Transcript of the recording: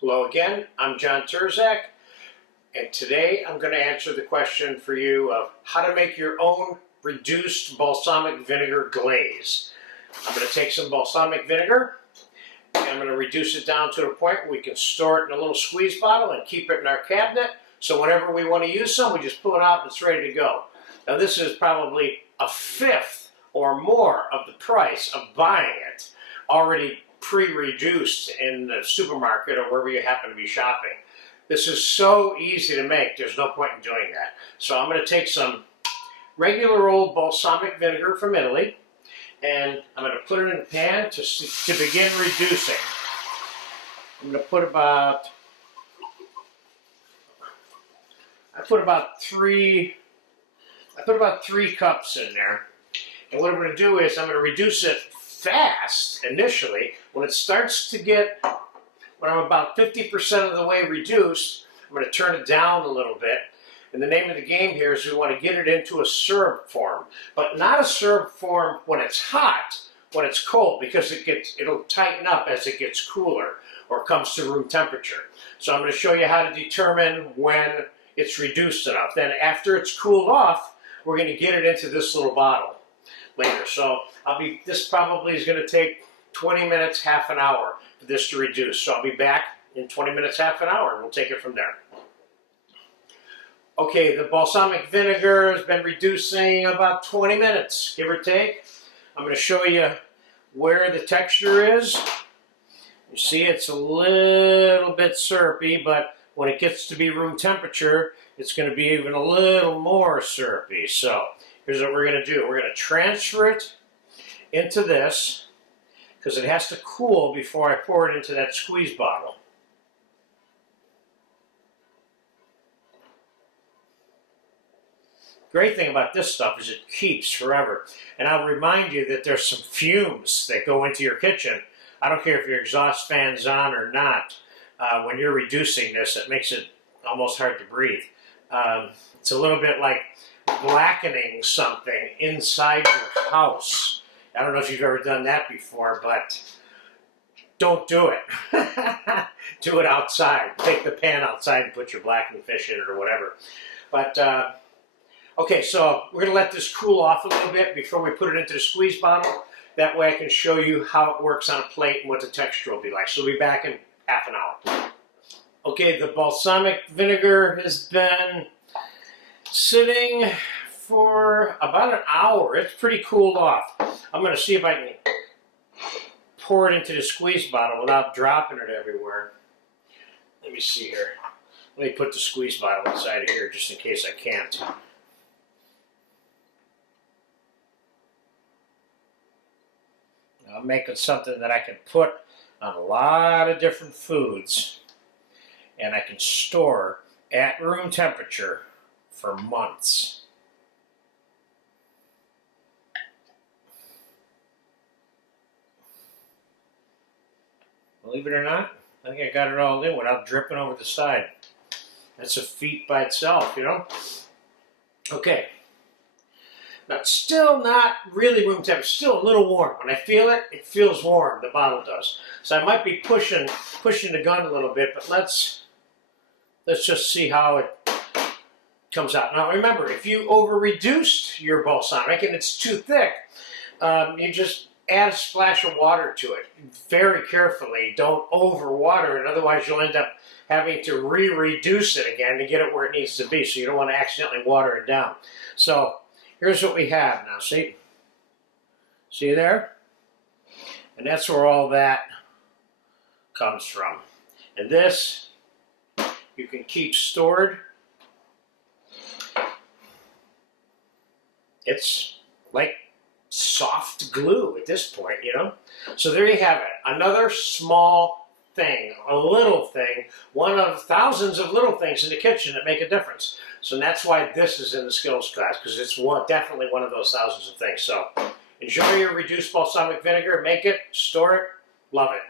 Hello again, I'm John Terzak, and today I'm going to answer the question for you of how to make your own reduced balsamic vinegar glaze. I'm going to take some balsamic vinegar and I'm going to reduce it down to the point where we can store it in a little squeeze bottle and keep it in our cabinet, so whenever we want to use some, we just pull it out and it's ready to go. Now this is probably a fifth or more of the price of buying it already pre-reduced in the supermarket or wherever you happen to be shopping. This is so easy to make, there's no point in doing that. So I'm going to take some regular old balsamic vinegar from Italy and I'm going to put it in a pan to begin reducing. I'm going to put about, I put about three cups in there. And what I'm going to do is I'm going to reduce it fast initially. When it starts to get, when I'm about 50% of the way reduced, I'm going to turn it down a little bit. And the name of the game here is we want to get it into a syrup form, but not a syrup form when it's hot, when it's cold, because it'll tighten up as it gets cooler or comes to room temperature. So I'm going to show you how to determine when it's reduced enough. Then after it's cooled off, we're going to get it into this little bottle later. So this probably is going to take 20 minutes, half an hour for this to reduce. So I'll be back in 20 minutes, half an hour, and we'll take it from there. Okay, the balsamic vinegar has been reducing about 20 minutes, give or take. I'm going to show you where the texture is. You see it's a little bit syrupy, but when it gets to be room temperature, it's going to be even a little more syrupy. So here's what we're going to do. We're going to transfer it into this because it has to cool before I pour it into that squeeze bottle. Great thing about this stuff is it keeps forever. And I'll remind you that there's some fumes that go into your kitchen. I don't care if your exhaust fan's on or not. When you're reducing this, it makes it almost hard to breathe. It's a little bit like blackening something inside your house. I don't know if you've ever done that before, but don't do it. Do it outside. Take the pan outside and put your blackened fish in it or whatever. But okay, so we're going to let this cool off a little bit before we put it into the squeeze bottle. That way I can show you how it works on a plate and what the texture will be like. So we'll be back in half an hour. Okay, the balsamic vinegar has been sitting for about an hour. It's pretty cooled off. I'm going to see if I can pour it into the squeeze bottle without dropping it everywhere. Let me see here. Let me put the squeeze bottle inside of here just in case I can't. I'll make it something that I can put on a lot of different foods and I can store at room temperature for months. Believe it or not, I think I got it all in without dripping over the side. That's a feat by itself, you know? Okay. Now it's still not really room temperature, still a little warm. When I feel it, it feels warm, the bottle does. So I might be pushing the gun a little bit, but let's just see how it comes out. Now remember, if you over-reduced your balsamic and it's too thick, you just add a splash of water to it. Very carefully, don't over-water it, otherwise you'll end up having to re-reduce it again to get it where it needs to be, so you don't want to accidentally water it down. So here's what we have now, see? See there? And that's where all that comes from. And this, you can keep stored. It's like soft glue at this point, you know? So there you have it. Another small thing, a little thing, one of thousands of little things in the kitchen that make a difference. So that's why this is in the skills class, because it's definitely one of those thousands of things. So enjoy your reduced balsamic vinegar, make it, store it, love it.